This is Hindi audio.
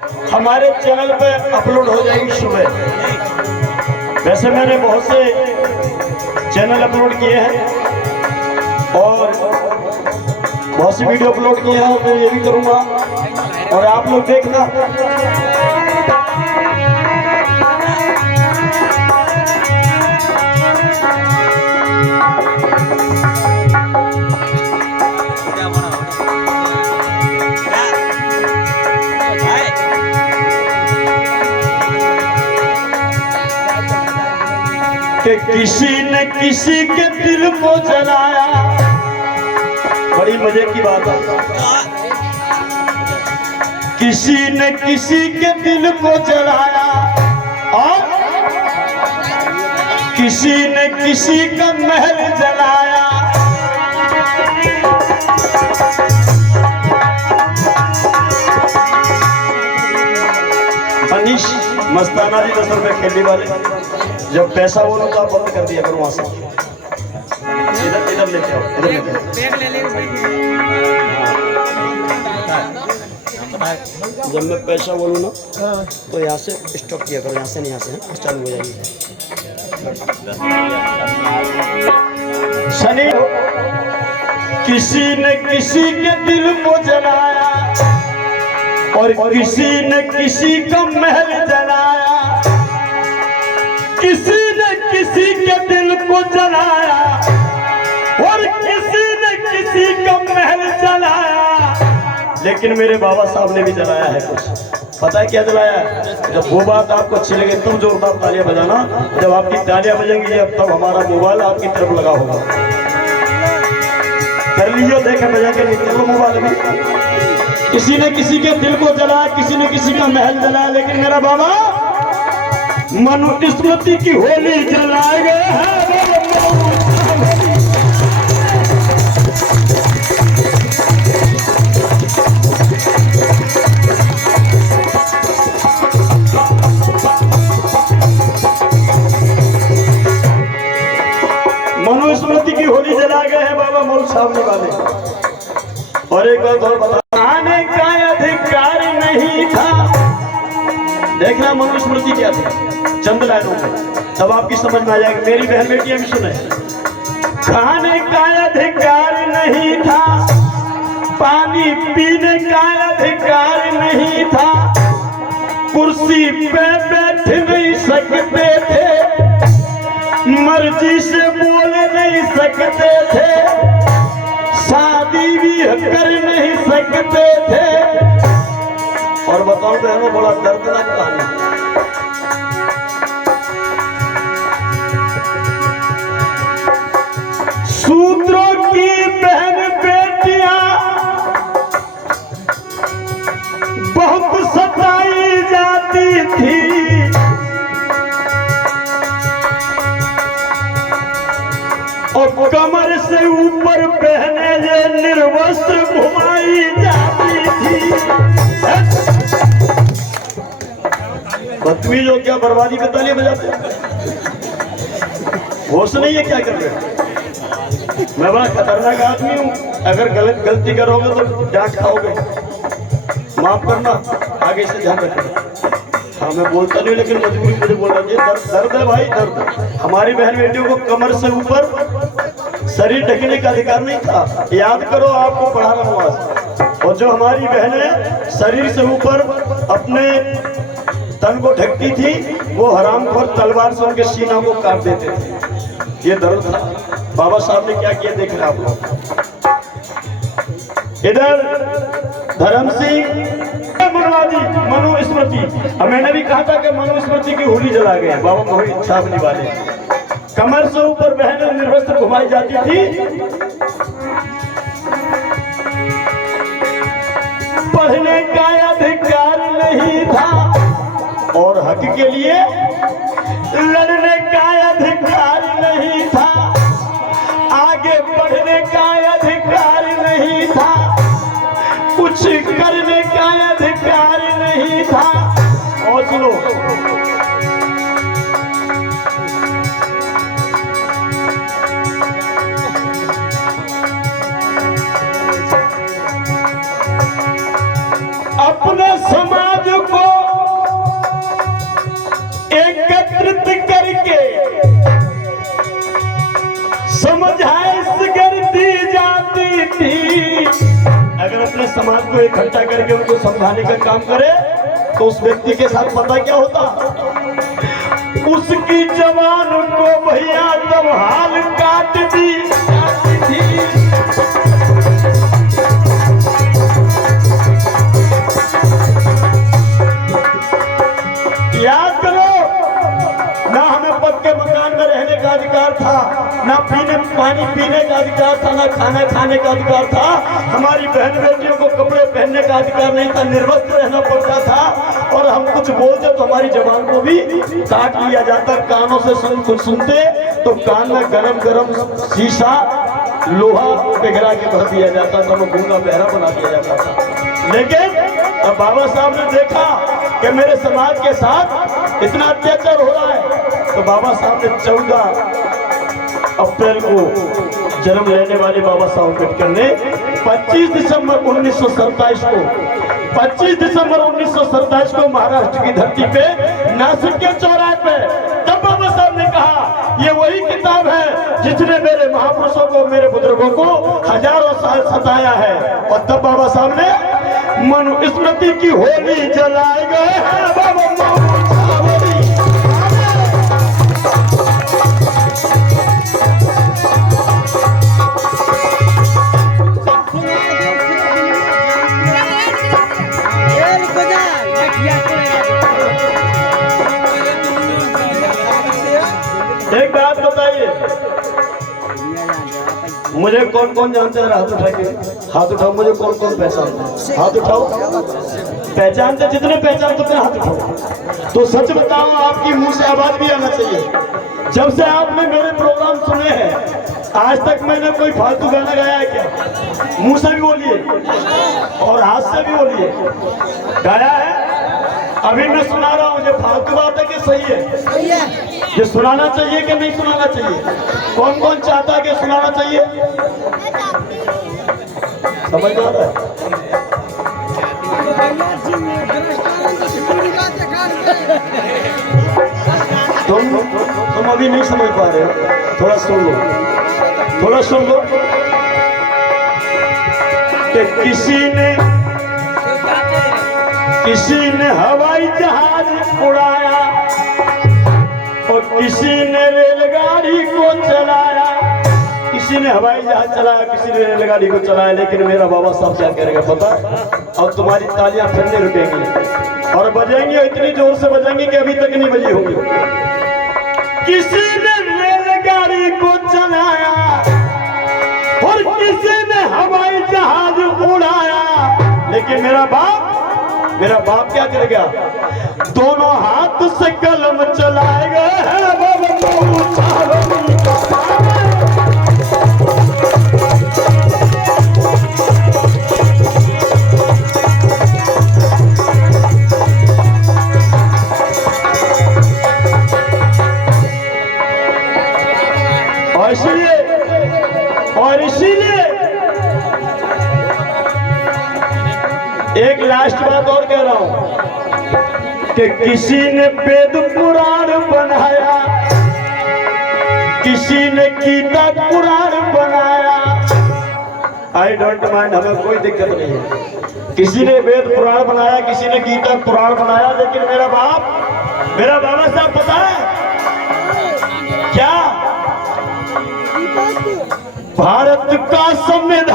हमारे चैनल पे अपलोड हो जाएगी सुबह। वैसे मैंने बहुत से चैनल अपलोड किए हैं और बहुत सी वीडियो अपलोड किए हैं, मैं ये भी करूँगा और आप लोग देखना। कि किसी ने किसी के दिल को जलाया, बड़ी मजे की बात है। किसी ने किसी के दिल को जलाया और किसी ने किसी का महल जलाया। मनीष मस्ताना जी 10 रुपए खेलने वाले, जब पैसा बोलो तो आप बंद कर दिया करो वहां से। इधर लेके आओ, इधर लेके आओ। जब मैं पैसा बोलूँ ना तो यहाँ से स्टॉप किया करो, यहाँ से नहीं, यहाँ से चालू हो जाएगी। शनि किसी ने किसी के दिल को जलाया और किसी ने किसी का महल जलाया। किसी ने किसी के दिल को जलाया और किसी ने किसी का महल जलाया। लेकिन मेरे बाबा साहब ने भी जलाया है कुछ। पता है क्या जलाया है? जब वो बात आपको अच्छी लगे तुम जोरदार तालियां बजाना। जब आपकी तालियां बजेंगी अब तब हमारा मोबाइल आपकी तरफ लगा होगा। कर लीजिए, देखें बजा के निकलो मोबाइल में। किसी ने किसी के दिल को जलाया, किसी ने किसी का महल जलाया, लेकिन मेरा बाबा मनुस्मृति की होली जलाए गए हैं। मनुस्मृति की होली जला गए हैं बाबा मौल साहब वाले। और एक बात और बताने का अधिकार नहीं था। देखना मनुस्मृति क्या थी, चंद लाइनों में तब आपकी समझ में आ जाएगी। मेरी बहन बेटियां भी सुने। खाने का अधिकार नहीं था, पानी पीने का अधिकार नहीं था, कुर्सी पे बैठ नहीं सकते थे, मर्जी से बोल नहीं सकते थे, शादी भी कर नहीं सकते थे। और बताओ बहनों, बड़ा दर्दनाक कहानी। शूद्रों की बहन बेटियां बहुत सताई जाती थी। और कमर से ऊपर पहने ये निर्वस्त्र घुमाई जाती थी। बदतमीज क्या बर्बादी पे तालियां बजाते हैं? होश नहीं है क्या कर रहे हैं? मैं बड़ा खतरनाक आदमी हूँ। अगर गलती करोगे तो डांट खाओगे, माफ करना, आगे से ध्यान रखना। हाँ मैं बोलता नहीं लेकिन मजबूरी मुझे बोलना चाहिए। दर्द है भाई, दर्द। हमारी बहन बेटियों को कमर से ऊपर शरीर ढकने का अधिकार नहीं था। याद करो, आपको पढ़ा रहा हूँ आज। और जो हमारी बहनें शरीर से ऊपर अपने तन को ढकती थी, वो हरामखोर तलवार से उनके सीना को काट देते थे। ये दर्द था। बाबा साहब ने क्या किया देख रहे आप लोग। इधर धर्म सिंह मनुस्मृति, मैंने भी कहा था कि मनुस्मृति की होली जला गए बाबा मोहित साहब वाले। कमर से ऊपर बहनें निर्वस्त्र घुमाई जाती थी। पढ़ने का अधिकार नहीं था और हक के लिए लड़ने का अधिकार नहीं था। आगे बढ़ने का अधिकार नहीं था, कुछ करने का अधिकार नहीं था। और सुनो, अपने समाज समाज को इकट्ठा करके उनको समझाने का काम करे तो उस व्यक्ति के साथ पता क्या होता, उसकी जवान को भैया तब हाल काट दी। याद करो, ना हमें पक्के मकान में रहने का अधिकार था, ना पानी पीने का अधिकार था, ना खाना खाने का अधिकार था, हमारी बहन बेटियों को कपड़े पहनने का अधिकार नहीं था, निर्वस्त्र रहना पड़ता था। और हम कुछ बोलते तो हमारी जबान को भी काट लिया जाता। कानों से कुछ सुनते तो कान में गरम गरम शीशा लोहा पिघला के भर दिया जाता था, वो गूंगा बहरा बना दिया जाता था। लेकिन अब बाबा साहब ने देखा कि मेरे समाज के साथ इतना अत्याचार हो रहा है, तो बाबा साहब ने 14 अप्रैल को जन्म लेने वाले बाबा साहब अम्बेडकर ने 25 दिसंबर 1927 को महाराष्ट्र की धरती पे नासिक के चौराहे पे तब बाबा साहब ने कहा ये वही किताब है जिसने मेरे महापुरुषों को, मेरे बुजुर्गों को हजारों साल सताया है। और तब बाबा साहब ने मनुस्मृति की होली जलाए गए हैं। बाबा एक बात बताइए, मुझे कौन कौन जानते हैं? हाथ उठा के हाथ उठाओ, मुझे कौन कौन पहचानते हैं? हाथ उठाओ। पहचानते जितने पहचानते उतने हाथ उठाओ। तो सच बताओ, आपकी मुंह से आवाज भी आना चाहिए। जब से आपने मेरे प्रोग्राम सुने हैं आज तक मैंने कोई फालतू गाना गाया है क्या? मुंह से भी बोलिए और हाथ से भी बोलिए, गाया है? अभी मैं सुना रहा हूँ, ये फालतू बात है कि सही है? ये सुनाना चाहिए कि नहीं सुनाना चाहिए? कौन कौन चाहता है कि सुनाना चाहिए? समझ में आ रहा है? तुम अभी नहीं समझ पा रहे हो, थोड़ा सुन लो, थोड़ा सुन लो कि किसी ने हवाई जहाज उड़ाया और किसी ने रेलगाड़ी को चलाया। किसी ने हवाई जहाज चलाया, किसी ने रेलगाड़ी को चलाया, लेकिन मेरा बाबा साहब क्या करेगा पता? और तुम्हारी तालियां फिर नहीं रुकेंगी और बजेंगी, इतनी जोर से बजेंगी कि अभी तक नहीं बजी होगी। किसी ने रेलगाड़ी को चलाया और किसी ने हवाई जहाज उड़ाया, लेकिन मेरा बाप क्या करेगा? दोनों हाथ से कलम चलाएगा। और इसीलिए एक लास्ट बात और कह रहा हूं कि किसी ने वेद पुराण बनाया, किसी ने गीता पुराण बनाया। आई डोंट माइंड, हमें कोई दिक्कत नहीं है। किसी ने वेद पुराण बनाया, किसी ने गीता पुराण बनाया, लेकिन मेरा बाबा साहब पता है क्या? भारत का संविधान